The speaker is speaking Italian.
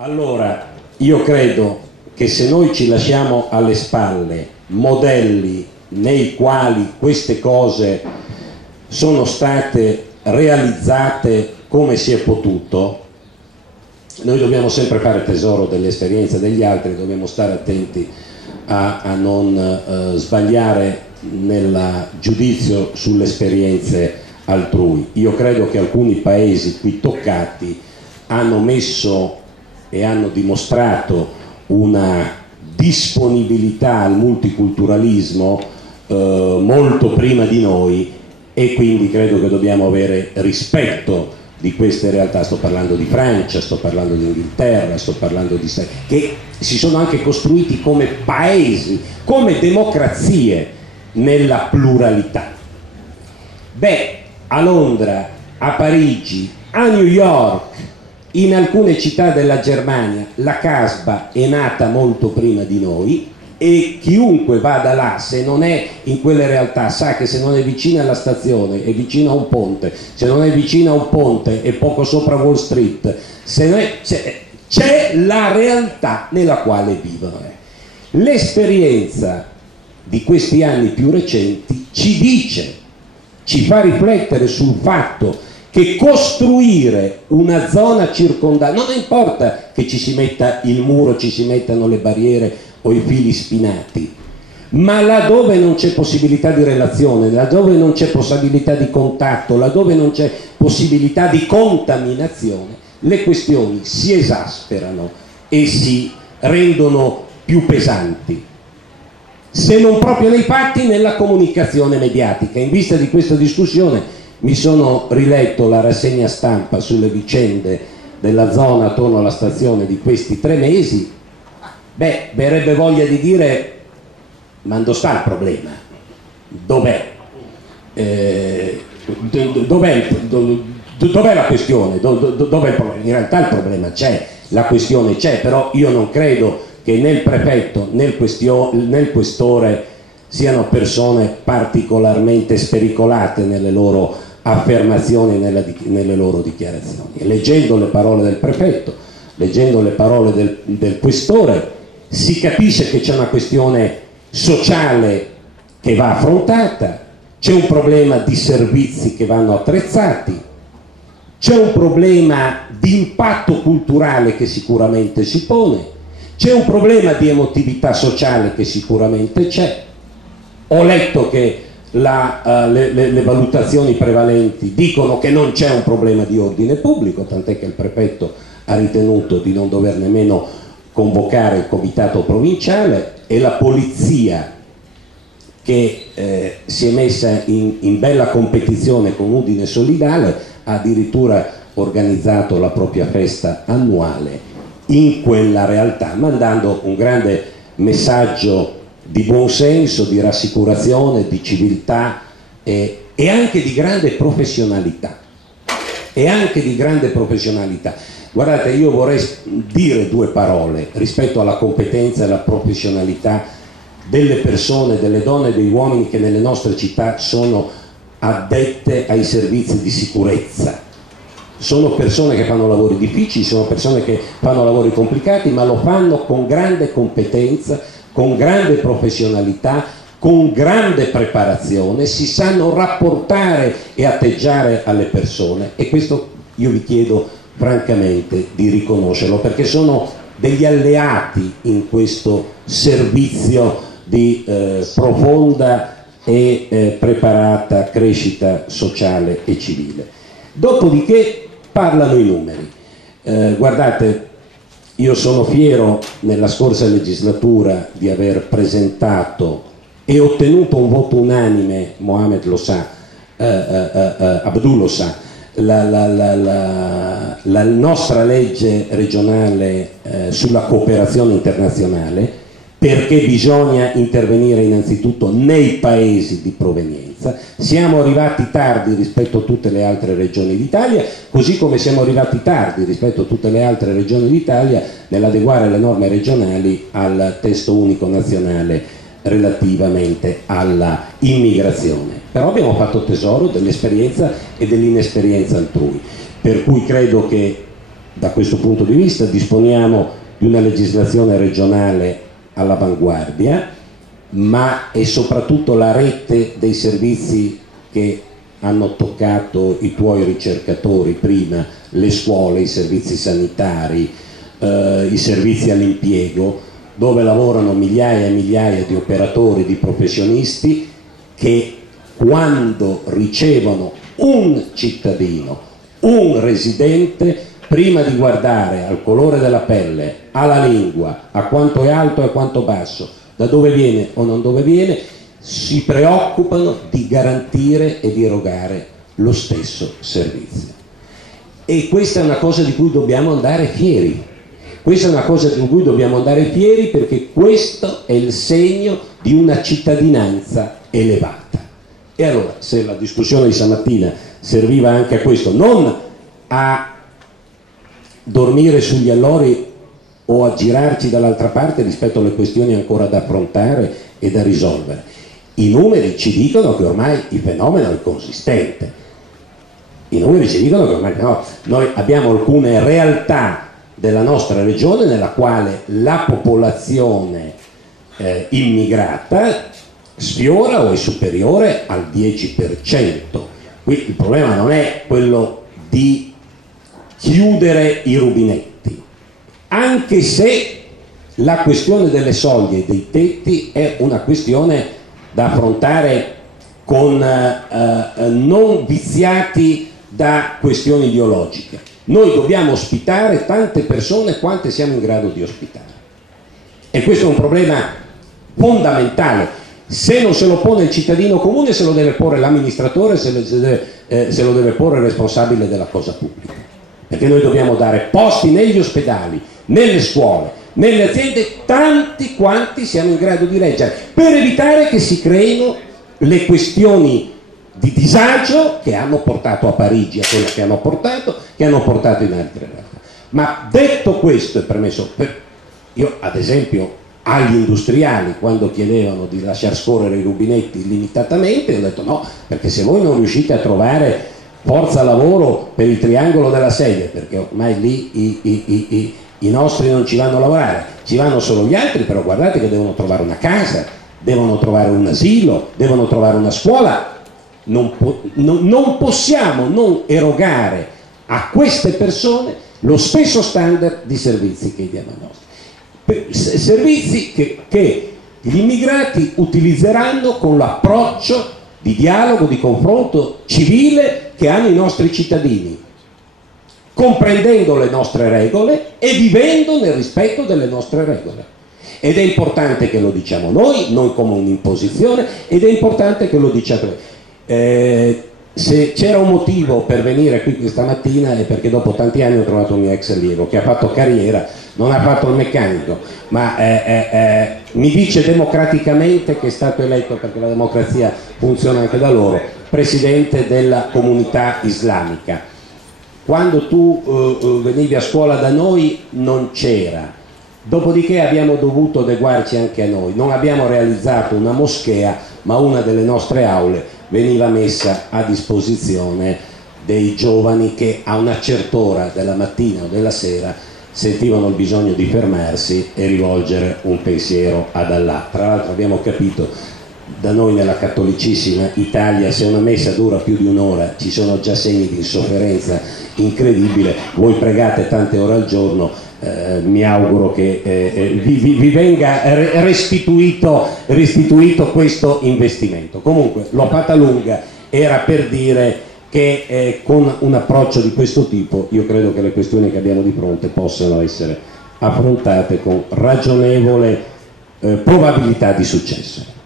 Allora, io credo che se noi ci lasciamo alle spalle modelli nei quali queste cose sono state realizzate come si è potuto, noi dobbiamo sempre fare tesoro delle esperienze degli altri, dobbiamo stare attenti a non sbagliare nel giudizio sulle esperienze altrui. Io credo che alcuni paesi qui toccati hanno messo e hanno dimostrato una disponibilità al multiculturalismo molto prima di noi, e quindi credo che dobbiamo avere rispetto di queste realtà. Sto parlando di Francia, sto parlando di Inghilterra, sto parlando di Stati che si sono anche costruiti come paesi, come democrazie nella pluralità. Beh, a Londra, a Parigi, a New York, in alcune città della Germania la Casbah è nata molto prima di noi, e chiunque vada là, se non è in quelle realtà, sa che se non è vicino alla stazione è vicino a un ponte, se non è vicino a un ponte è poco sopra Wall Street, c'è la realtà nella quale vivono. L'esperienza di questi anni più recenti ci dice, ci fa riflettere sul fatto che costruire una zona circondata, non importa che ci si metta il muro, ci si mettano le barriere o i fili spinati, ma laddove non c'è possibilità di relazione, laddove non c'è possibilità di contatto, laddove non c'è possibilità di contaminazione, le questioni si esasperano e si rendono più pesanti, se non proprio nei fatti, nella comunicazione mediatica. In vista di questa discussione mi sono riletto la rassegna stampa sulle vicende della zona attorno alla stazione di questi 3 mesi. Beh, verrebbe voglia di dire: ma dove sta il problema? Dov'è? Dov'è la questione? Dov'è il problema? In realtà il problema c'è, la questione c'è, però io non credo che né il prefetto né il questore siano persone particolarmente spericolate nelle loro affermazioni e nelle loro dichiarazioni. E leggendo le parole del prefetto, leggendo le parole del questore, si capisce che c'è una questione sociale che va affrontata, c'è un problema di servizi che vanno attrezzati, c'è un problema di impatto culturale che sicuramente si pone, c'è un problema di emotività sociale che sicuramente c'è. Ho letto che le valutazioni prevalenti dicono che non c'è un problema di ordine pubblico, tant'è che il prefetto ha ritenuto di non dover nemmeno convocare il comitato provinciale, e la polizia, che si è messa in bella competizione con Udine Solidale, ha addirittura organizzato la propria festa annuale in quella realtà, mandando un grande messaggio di buonsenso, di rassicurazione, di civiltà e anche di grande professionalità. Guardate, io vorrei dire 2 parole rispetto alla competenza e alla professionalità delle persone, delle donne e degli uomini che nelle nostre città sono addette ai servizi di sicurezza. Sono persone che fanno lavori difficili, sono persone che fanno lavori complicati, ma lo fanno con grande competenza, con grande professionalità, con grande preparazione, si sanno rapportare e atteggiare alle persone, e questo io vi chiedo francamente di riconoscerlo, perché sono degli alleati in questo servizio di profonda e preparata crescita sociale e civile. Dopodiché parlano i numeri. Guardate, io sono fiero nella scorsa legislatura di aver presentato e ottenuto un voto unanime, Mohamed lo sa, Abdul lo sa, la nostra legge regionale sulla cooperazione internazionale, perché bisogna intervenire innanzitutto nei paesi di provenienza. Siamo arrivati tardi rispetto a tutte le altre regioni d'Italia, così come siamo arrivati tardi rispetto a tutte le altre regioni d'Italia nell'adeguare le norme regionali al testo unico nazionale relativamente alla immigrazione. Però abbiamo fatto tesoro dell'esperienza e dell'inesperienza altrui, per cui credo che da questo punto di vista disponiamo di una legislazione regionale all'avanguardia, ma è soprattutto la rete dei servizi che hanno toccato i tuoi ricercatori prima, le scuole, i servizi sanitari, i servizi all'impiego, dove lavorano migliaia e migliaia di operatori, di professionisti che quando ricevono un cittadino, un residente, prima di guardare al colore della pelle, alla lingua, a quanto è alto e a quanto basso, da dove viene o non dove viene, si preoccupano di garantire e di erogare lo stesso servizio. E questa è una cosa di cui dobbiamo andare fieri. Questa è una cosa di cui dobbiamo andare fieri, perché questo è il segno di una cittadinanza elevata. E allora, se la discussione di stamattina serviva anche a questo, non a dormire sugli allori o a girarci dall'altra parte rispetto alle questioni ancora da affrontare e da risolvere, i numeri ci dicono che ormai il fenomeno è consistente. I numeri ci dicono che ormai no. Noi abbiamo alcune realtà della nostra regione nella quale la popolazione immigrata sfiora o è superiore al 10%. Qui il problema non è quello di chiudere i rubinetti, anche se la questione delle soglie e dei tetti è una questione da affrontare con non viziati da questioni ideologiche. Noi dobbiamo ospitare tante persone quante siamo in grado di ospitare, e questo è un problema fondamentale. Se non se lo pone il cittadino comune, se lo deve porre l'amministratore, se lo deve porre il responsabile della cosa pubblica, perché noi dobbiamo dare posti negli ospedali, nelle scuole, nelle aziende, tanti quanti siamo in grado di reggere, per evitare che si creino le questioni di disagio che hanno portato a Parigi a quello che hanno portato in altre realtà. Ma detto questo, è permesso, io ad esempio agli industriali, quando chiedevano di lasciar scorrere i rubinetti illimitatamente, ho detto no, perché se voi non riuscite a trovare forza lavoro per il triangolo della Sedia, perché ormai lì i nostri non ci vanno a lavorare, ci vanno solo gli altri, però guardate che devono trovare una casa, devono trovare un asilo, devono trovare una scuola. Non possiamo non erogare a queste persone lo stesso standard di servizi che diamo ai nostri. Servizi che gli immigrati utilizzeranno con l'approccio di dialogo, di confronto civile che hanno i nostri cittadini, comprendendo le nostre regole e vivendo nel rispetto delle nostre regole. Ed è importante che lo diciamo noi come un'imposizione, ed è importante che lo diciate. Se c'era un motivo per venire qui questa mattina è perché dopo tanti anni ho trovato un mio ex allievo che ha fatto carriera, non ha fatto il meccanico, ma mi dice democraticamente che è stato eletto, perché la democrazia funziona anche da loro, presidente della comunità islamica. Quando tu venivi a scuola da noi non c'era, dopodiché abbiamo dovuto adeguarci anche a noi, non abbiamo realizzato una moschea, ma una delle nostre aule veniva messa a disposizione dei giovani che a una certa ora della mattina o della sera sentivano il bisogno di fermarsi e rivolgere un pensiero ad Allah. Tra l'altro abbiamo capito, da noi nella cattolicissima Italia, se una messa dura più di un'ora ci sono già segni di insofferenza incredibile. Voi pregate tante ore al giorno, mi auguro che vi venga restituito questo investimento. Comunque l'ho fatta lunga, era per dire che con un approccio di questo tipo io credo che le questioni che abbiamo di fronte possano essere affrontate con ragionevole probabilità di successo.